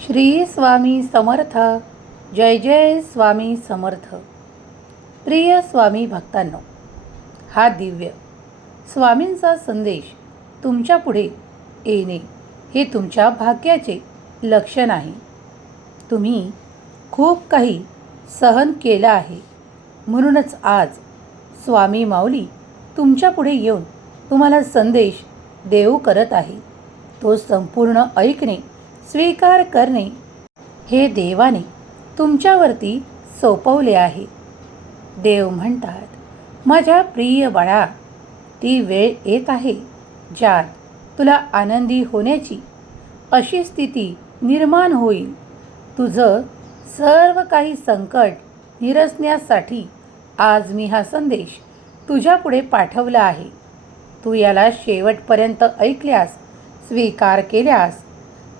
श्री स्वामी समर्थ. जय जय स्वामी समर्थ. प्रिय स्वामी भक्तांनो, हा दिव्य स्वामींचा संदेश तुमच्या पुढे येणे हे तुमच्या भाग्याचे लक्षण आहे. तुम्ही खूप काही सहन केलं आहे, म्हणूनच आज स्वामी माऊली तुमच्या पुढे येऊन तुम्हाला संदेश देऊ करत आहे. तो संपूर्ण ऐकणे, स्वीकार करणे हे देवाने तुमच्यावरती सोपवले आहे. देव म्हणतात, माझ्या प्रिय बाळा, ती वेळ येत आहे ज्यात तुला आनंदी होण्याची अशी स्थिती निर्माण होईल. तुझं सर्व काही संकट निरसण्यासाठी आज मी हा संदेश तुझ्यापुढे पाठवला आहे. तू याला शेवटपर्यंत ऐकल्यास, स्वीकार केल्यास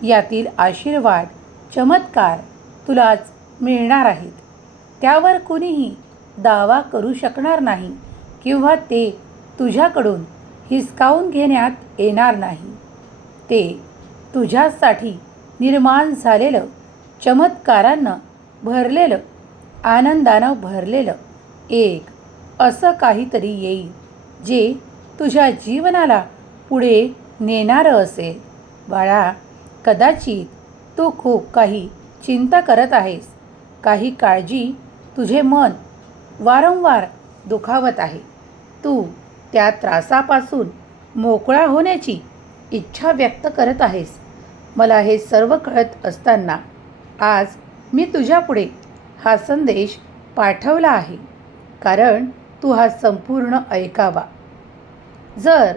यातील आशीर्वाद, चमत्कार तुलाच मिळणार आहेत. त्यावर कुणीही दावा करू शकणार नाही किंवा ते तुझ्याकडून हिसकावून घेण्यात येणार नाही. ते तुझ्यासाठी निर्माण झालेलं, चमत्कारानं भरलेलं, आनंदानं भरलेलं एक असं काहीतरी येईल जे तुझ्या जीवनाला पुढे नेणारं असेल. बाळा, कदाचित तू खूप काही चिंता करत आहेस. काही काळजी तुझे मन वारंवार दुखावत आहे. तू त्या त्रासापासून मोकळा होण्याची इच्छा व्यक्त करत आहेस. मला हे सर्व कळत असताना आज मी तुझ्यापुढे हा संदेश पाठवला आहे, कारण तू हा संपूर्ण ऐकावा. जर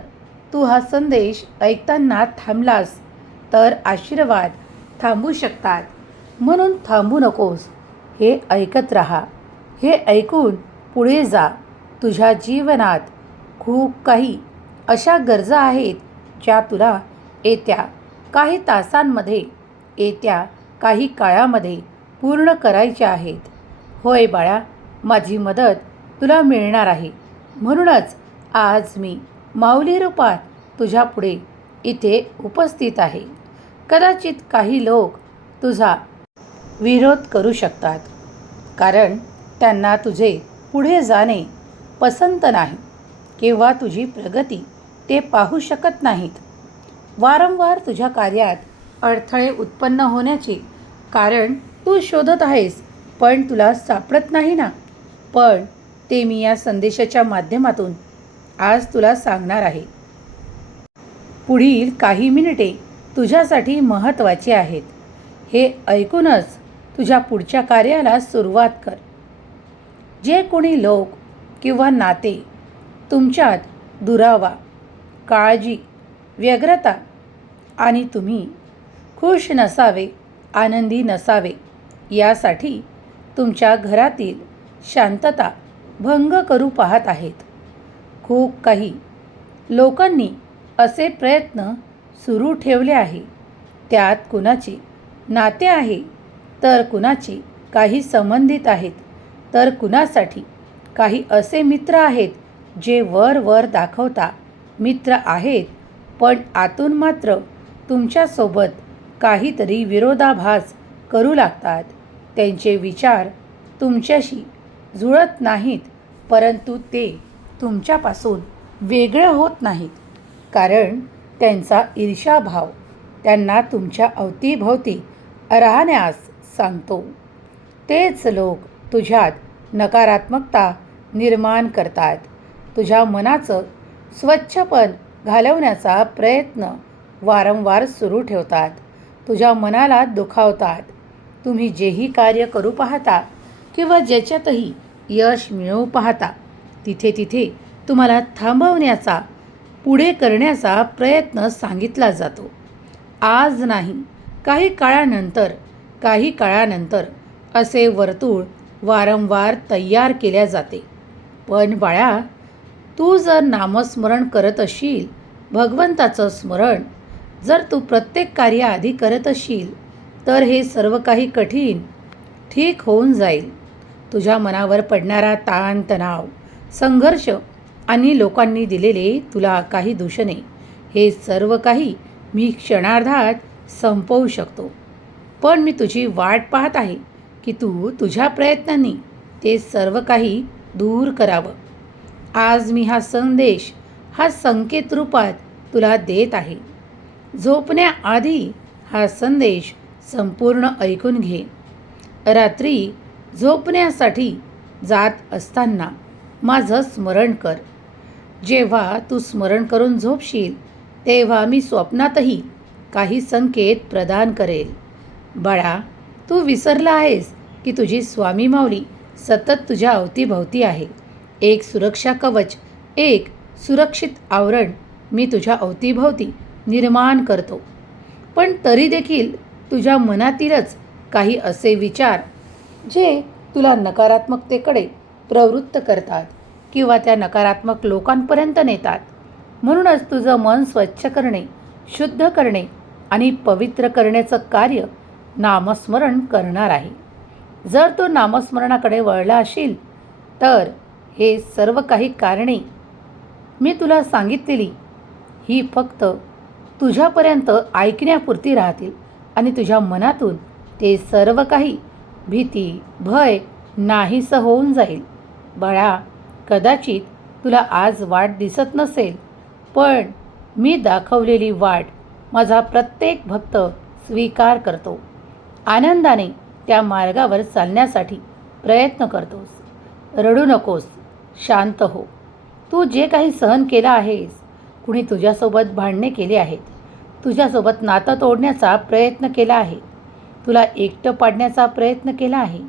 तू हा संदेश ऐकताना थांबलास तर आशीर्वाद थांबू शकतात, म्हणून थांबू नकोस. हे ऐकत राहा. हे ऐकून पुढे जा. तुझ्या जीवनात खूप काही अशा गरजा आहेत ज्या तुला येत्या काही तासांमध्ये, येत्या काही काळामध्ये पूर्ण करायच्या आहेत. होय बाळा, माझी मदत तुला मिळणार आहे. म्हणूनच आज मी माऊली रूपात तुझ्या पुढे इथे उपस्थित आहे. कदाचित काही लोक तुझा विरोध करू शकतात, कारण त्यांना तुझे पुढे जाणे पसंत नाही किंवा तुझी प्रगती ते पाहू शकत नाहीत. वारंवार तुझ्या कार्यात अडथळे उत्पन्न होण्याचे कारण तू शोधत आहेस, पण तुला सापडत नाही ना. पण ते मी या संदेशाच्या माध्यमातून आज तुला सांगणार आहे. पुढील काही मिनिटे तुझ्यासाठी महत्त्वाची आहेत. हे ऐकूनच तुझ्या पुढच्या कार्याला सुरुवात कर. जे कोणी लोक किंवा नाते तुमच्यात दुरावा, काळजी, व्यग्रता आणि तुम्ही खुश नसावे, आनंदी नसावे यासाठी तुमच्या घरातील शांतता भंग करू पाहत आहेत. खूप काही लोकांनी असे प्रयत्न सुरू ठेवले आहे. त्यात कुणाचे नाते आहे, तर कुणाचे काही संबंधित आहेत, तर कुणासाठी काही असे मित्र आहेत जे वर वर दाखवता मित्र आहेत, पण आतून मात्र तुमच्यासोबत काहीतरी विरोधाभास करू लागतात. त्यांचे विचार तुमच्याशी जुळत नाहीत, परंतु ते तुमच्यापासून वेगळे होत नाहीत, कारण त्यांचा ईर्ष्याभाव त्यांना तुमच्या अवतीभोवती राहण्यास सांगतो. तेच लोक तुझ्यात नकारात्मकता निर्माण करतात. तुझ्या मनाचं स्वच्छपण घालवण्याचा प्रयत्न वारंवार सुरू ठेवतात. तुझ्या मनाला दुखावतात. तुम्ही जेही कार्य करू पाहता किंवा ज्याच्यातही यश मिळवू पाहता, तिथे तिथे तुम्हाला थांबवण्याचा, पुढे करण्याचा प्रयत्न सांगितला जातो. आज नाही, काही काळानंतर असे वर्तुळ वारंवार तयार केल्या जाते. पण बाळा, तू जर नामस्मरण करत असशील, भगवंताचं स्मरण जर तू प्रत्येक कार्याआधी करत असशील, तर हे सर्व काही कठीण ठीक होऊन जाईल. तुझ्या मनावर पडणारा ताणतणाव, संघर्ष आणि लोकांनी दिलेले तुला काही दूषणे, हे सर्व काही मी क्षणार्धात संपवू शकतो. पण मी तुझी वाट पाहत आहे की तू तुझ्या प्रयत्नांनी ते सर्व काही दूर करावं. आज मी हा संदेश, हा संकेत रूपात तुला देत आहे. झोपण्याआधी हा संदेश संपूर्ण ऐकून घे. रात्री झोपण्यासाठी जात असताना माझं स्मरण कर. जेव्हा तू स्मरण करून झोपशील तेव्हा मी स्वप्नातही काही संकेत प्रदान करेल. बाळा, तू विसरला आहेस की तुझी स्वामी माऊली सतत तुझ्या अवतीभवती आहे. एक सुरक्षा कवच, एक सुरक्षित आवरण मी तुझ्या अवतीभवती निर्माण करतो. पण तरी देखील तुझ्या मनातीलच काही असे विचार जे तुला नकारात्मकतेकडे प्रवृत्त करतात किंवा त्या नकारात्मक लोकांपर्यंत नेतात. म्हणूनच तुझं मन स्वच्छ करणे, शुद्ध करणे आणि पवित्र करण्याचं कार्य नामस्मरण करणार आहे. जर तू नामस्मरणाकडे वळला असशील तर हे सर्व काही कारणे मी तुला सांगितलेली ही फक्त तुझ्यापर्यंत ऐकण्यापुरती राहतील आणि तुझ्या मनातून ते सर्व काही भीती, भय नाहीसं होऊन जाईल. बाळा, कदाचित तुला आज वाट दिसत नसेल, पण मी दाखवलेली वाट माझा प्रत्येक भक्त स्वीकार करतो. आनंदाने त्या मार्गावर चालण्यासाठी प्रयत्न करतोस. रडू नकोस, शांत हो. तू जे काही सहन केलं आहेस, कुणी तुझ्यासोबत भांडणे केली आहेत, तुझ्यासोबत नातं तोडण्याचा प्रयत्न केला आहे, तुला एकटं पाडण्याचा प्रयत्न केला आहे,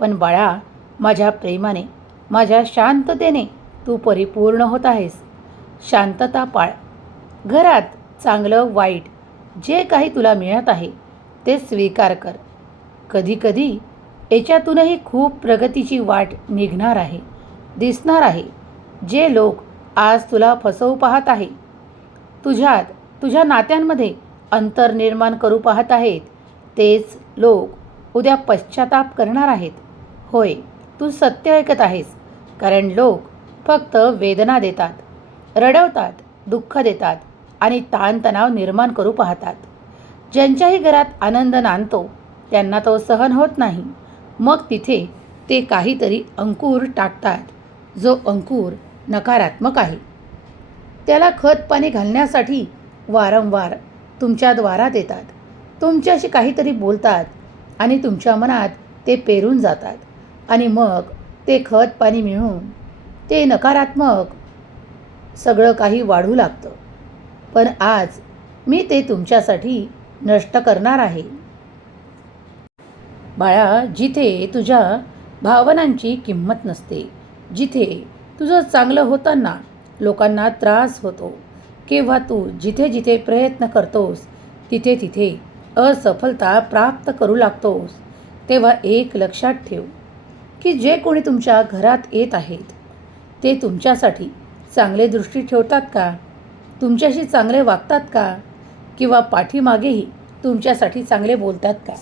पण बाळा, माझ्या प्रेमाने, माझ्या शांततेने तू परिपूर्ण होत आहेस. शांतता पाळ. घरात चांगलं वाईट जे काही तुला मिळत आहे ते स्वीकार कर. कधीकधी याच्यातूनही खूप प्रगतीची वाट निघणार आहे, दिसणार आहे. जे लोक आज तुला फसवू पाहत आहे, तुझ्या नात्यांमध्ये अंतर निर्माण करू पाहत आहेत, तेच लोक उद्या पश्चाताप करणार आहेत. होय, तू सत्य ऐकत आहेस. कारण लोक फक्त वेदना देतात, रडवतात, दुःख देतात आणि ताणतणाव निर्माण करू पाहतात. ज्यांच्याही घरात आनंद नांदतो त्यांना तो सहन होत नाही. मग तिथे ते काहीतरी अंकुर टाकतात, जो अंकुर नकारात्मक आहे. त्याला खत पाणी घालण्यासाठी वारंवार तुमच्या दारात येतात, तुमच्याशी काहीतरी बोलतात आणि तुमच्या मनात ते पेरून जातात आणि मग ते खत पाणी मिळून ते नकारात्मक सगळं काही वाढू लागतं. पण आज मी ते तुमच्यासाठी नष्ट करणार आहे. बाळा, जिथे तुझ्या भावनांची किंमत नसते, जिथे तुझं चांगलं होताना लोकांना त्रास होतो, किंवा तू जिथे जिथे प्रयत्न करतोस तिथे तिथे असफलता प्राप्त करू लागतोस, तेव्हा एक लक्षात ठेव की जे कोणी तुमच्या घरात येत आहेत ते तुमच्यासाठी चांगले दृष्टी ठेवतात का? तुमच्याशी चांगले वागतात का? किंवा पाठीमागेही तुमच्यासाठी चांगले बोलतात का?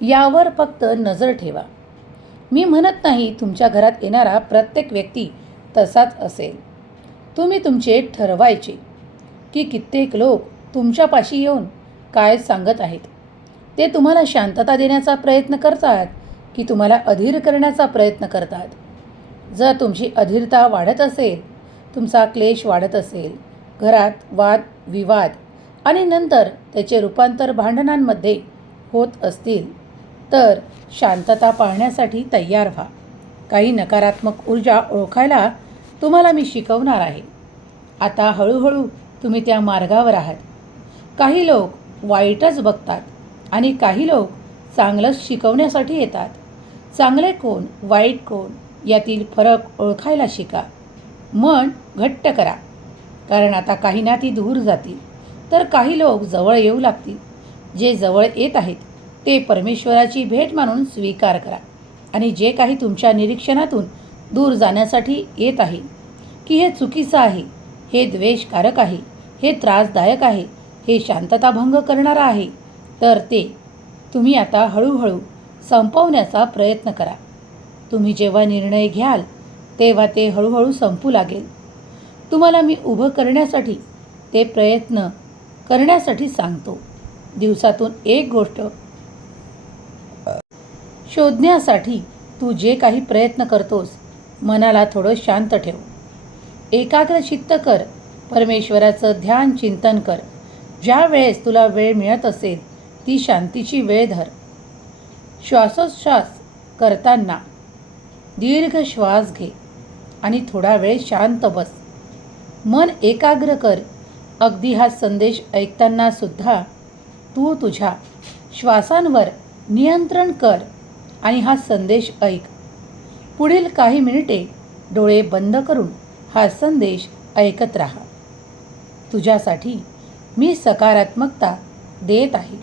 यावर फक्त नजर ठेवा. मी म्हणत नाही तुमच्या घरात येणारा प्रत्येक व्यक्ती तसाच असेल. तुम्ही तुमचे ठरवायचे की कित्येक लोक तुमच्यापाशी येऊन काय सांगत आहेत. ते तुम्हाला शांतता देण्याचा प्रयत्न करतात की तुम्हाला अधीर करण्याचा प्रयत्न करतात. जर तुमची अधीरता वाढत असेल, तुमचा क्लेश वाढत असेल, घरात वाद विवाद आणि नंतर त्याचे रूपांतर भांडणांमध्ये होत असतील, तर शांतता पाळण्यासाठी तयार व्हा. काही नकारात्मक ऊर्जा ओळखायला तुम्हाला मी शिकवणार आहे. आता हळूहळू तुम्ही त्या मार्गावर आहात. काही लोक वाईटच बघतात आणि काही लोक चांगलंच शिकवण्यासाठी येतात. चांगले कोण, वाईट कोण यातील फरक ओळखायला शिका. मन घट्ट करा, कारण आता काही नाती दूर जातील तर काही लोक जवळ येऊ लागतील. जे जवळ येत आहेत ते परमेश्वराची भेट मानून स्वीकार करा. आणि जे काही तुमच्या निरीक्षणातून दूर जाण्यासाठी येत आहे की हे चुकीचं आहे, हे द्वेषकारक आहे, हे त्रासदायक आहे, हे शांतताभंग करणारं आहे, तर ते तुम्ही आता हळूहळू संपवण्याचा प्रयत्न करा. तुम्ही जेव्हा निर्णय घ्याल तेव्हा ते हळूहळू संपू लागेल. तुम्हाला मी उभं करण्यासाठी ते प्रयत्न करण्यासाठी सांगतो. दिवसातून एक गोष्ट शोधण्यासाठी तू जे काही प्रयत्न करतोस, मनाला थोडं शांत ठेव. एकाग्र चित्त कर. परमेश्वराचं ध्यान चिंतन कर. ज्या वेळेस तुला वेळ मिळत असेल ती शांतीची वेळ धर. श्वासोच्छ्वास करताना दीर्घ श्वास घे आणि थोडा वेळ शांत बस. मन एकाग्र कर. अगदी हा संदेश ऐकताना सुद्धा तू तुझ्या श्वासांवर नियंत्रण कर आणि हा संदेश ऐक. पुढील काही मिनिटे डोळे बंद करून हा संदेश ऐकत राहा. तुझ्यासाठी मी सकारात्मकता देत आहे.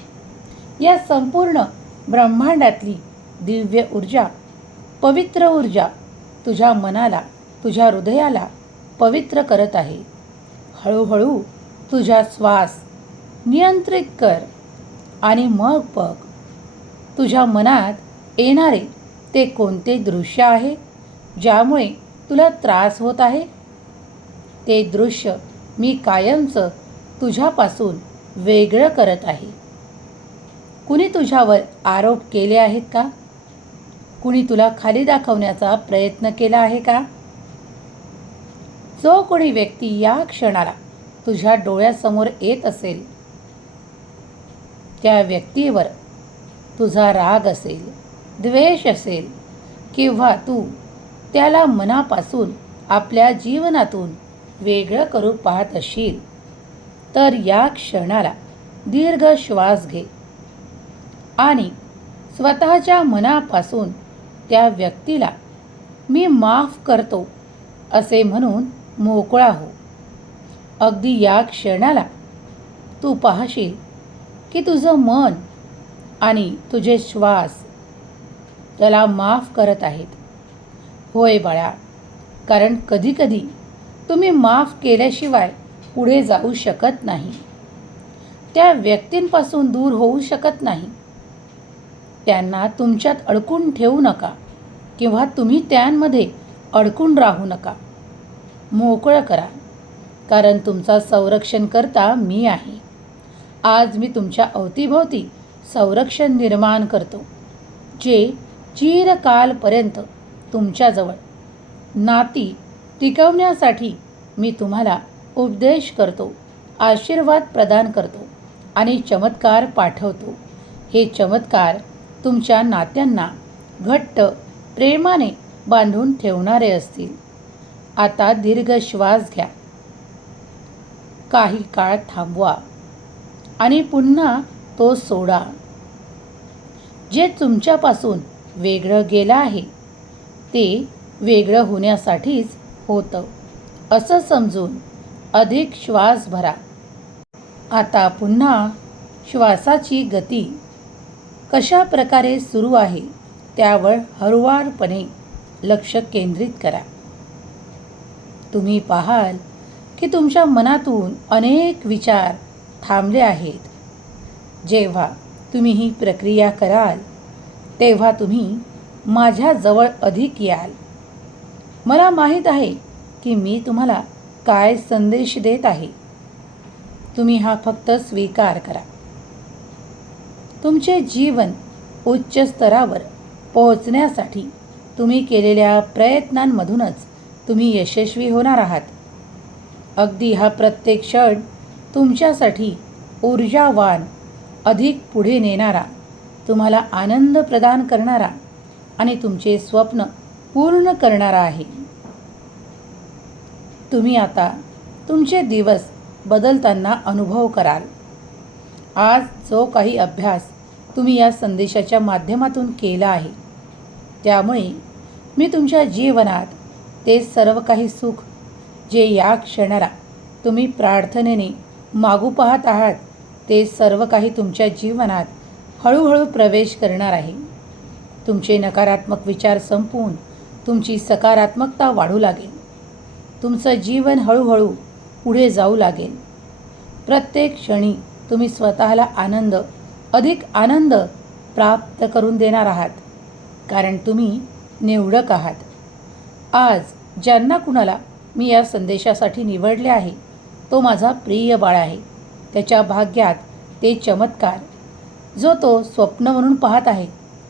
या संपूर्ण ब्रह्मांडातली दिव्य ऊर्जा, पवित्र ऊर्जा तुझ्या मनाला, तुझ्या हृदयाला पवित्र करत आहे. हळूहळू तुझा श्वास नियंत्रित कर आणि मग बघ तुझ्या मनात येणारे ते कोणते दृश्य आहे ज्यामुळे तुला त्रास होत आहे. ते दृश्य मी कायमचं तुझ्यापासून वेगळं करत आहे. कुणी तुझ्यावर आरोप केले आहेत का? कुणी तुला खाली दाखवण्याचा प्रयत्न केला आहे का? जो कोणी व्यक्ती या क्षणाला तुझ्या डोळ्यासमोर येत असेल, त्या व्यक्तीवर तुझा राग असेल, द्वेष असेल किंवा तू त्याला मनापासून आपल्या जीवनातून वेगळं करू पाहत असशील, तर या क्षणाला दीर्घ श्वास घे आणि स्वतःच्या मनापासून त्या व्यक्तीला मी माफ करतो असे म्हणून मोकळा हो. अगदी या क्षणाला तू पाहशील की तुझं मन आणि तुझे श्वास त्याला माफ करत आहेत. होय बाळा, कारण कधीकधी तुम्ही माफ केल्याशिवाय पुढे जाऊ शकत नाही. त्या व्यक्तींपासून दूर होऊ शकत नाही. त्यांना तुमच्यात अडकून ठेवू नका किंवा तुम्ही त्यांमध्ये अडकून राहू नका. मोकळं करा, कारण तुमचा संरक्षणकर्ता मी आहे. आज मी तुमच्या अवतीभोवती संरक्षण निर्माण करतो, जे चिरकालपर्यंत तुमच्याजवळ नाती टिकवण्यासाठी मी तुम्हाला उपदेश करतो, आशीर्वाद प्रदान करतो आणि चमत्कार पाठवतो. हे चमत्कार तुमच्या नात्यांना घट्ट प्रेमाने बांधून ठेवणारे असतील. आता दीर्घ श्वास घ्या. काही काळ थांबवा आणि पुन्हा तो सोडा. जे तुमच्यापासून वेगळं गेलं आहे ते वेगळं होण्यासाठीच होतं असं समजून अधिक श्वास भरा. आता पुन्हा श्वासाची गती कशा प्रकारे सुरू आहे त्यावर हळुवारपणे लक्ष केंद्रित करा. तुम्ही पाहाल की तुमच्या मनातून अनेक विचार थांबले आहेत. जेव्हा तुम्ही ही प्रक्रिया कराल तेव्हा तुम्ही माझ्याजवळ अधिक याल. मला माहीत आहे की मी तुम्हाला काय संदेश देत आहे. तुम्ही हा फक्त स्वीकार करा. तुमचे जीवन उच्च स्तरावर पोहोचण्यासाठी तुम्ही केलेल्या प्रयत्नांमधूनच तुम्ही यशस्वी होणार आहात. अगदी हा प्रत्येक क्षण तुमच्यासाठी ऊर्जावान, अधिक पुढे नेणारा, तुम्हाला आनंद प्रदान करणारा आणि तुमचे स्वप्न पूर्ण करणारा आहे. तुम्ही आता तुमचे दिवस बदलताना अनुभव कराल. आज जो काही अभ्यास तुम्ही या संदेशाच्या माध्यमातून केला आहे त्यामुळे मी तुमच्या जीवनात ते सर्व काही सुख जे या क्षणाला तुम्ही प्रार्थनेने मागू पाहत आहात ते सर्व काही तुमच्या जीवनात हळूहळू प्रवेश करणार आहे. तुमचे नकारात्मक विचार संपवून तुमची सकारात्मकता वाढू लागेल. तुमचं जीवन हळूहळू पुढे जाऊ लागेल. प्रत्येक क्षणी तुम्ही स्वतःला आनंद, अधिक आनंद प्राप्त करून देणार आहात, कारण तुम्ही निवडक आहात. आज ज्यांना कुणाला मी या संदेशासाठी निवडले आहे तो माझा प्रिय बाळ आहे. त्याच्या भाग्यात ते चमत्कार जो तो स्वप्न म्हणून पाहत आहे